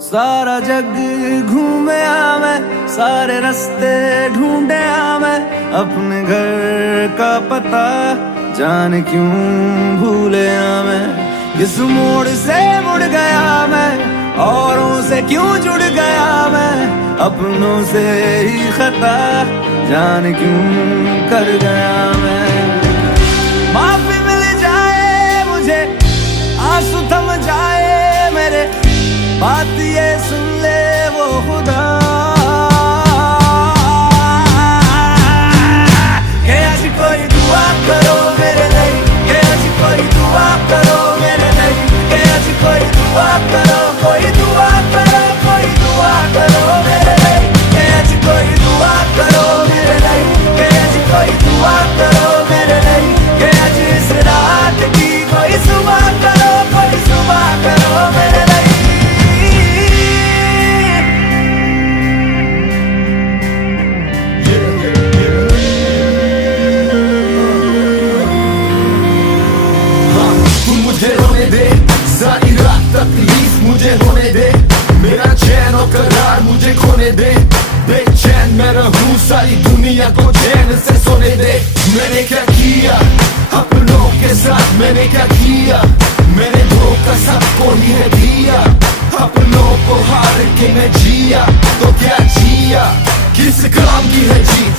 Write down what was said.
सारा जग घूमे मैं, सारे रास्ते ढूंढे मैं, अपने घर का पता जाने क्यों भूले मैं। किस मोड़ से मुड़ गया मैं, औरों से क्यों जुड़ गया मैं, अपनों से ही खता जाने क्यों कर गया मैं। माफी मिल जाए मुझे, आंसू थम जाए मेरे, बात ये सुन ले वो खुदा के आज कोई दुआ करो मेरे लिए, के आज कोई दुआ करो मेरे लिए, के आज कोई दुआ करो, कोई दुआ करो, कोई दुआ करो मेरे लिए, के आज कोई दुआ करो मेरे लिए, के आज कोई दुआ करो मेरे लिए, के आज इस रात की कोई सुबह करो, कोई सुबह करो मेरे लिए। सारी रात तकलीफ मुझे होने दे, मेरा चैन और करार मुझे खोने दे, बेचैन मैं रहूं सारी दुनिया को चैन से सोने दे। मैंने क्या किया अपनों के साथ, मैंने क्या किया, मैंने धोखा सबको ही है दिया, अपनों को हार के मैं जिया तो क्या जिया, किस काम की है जी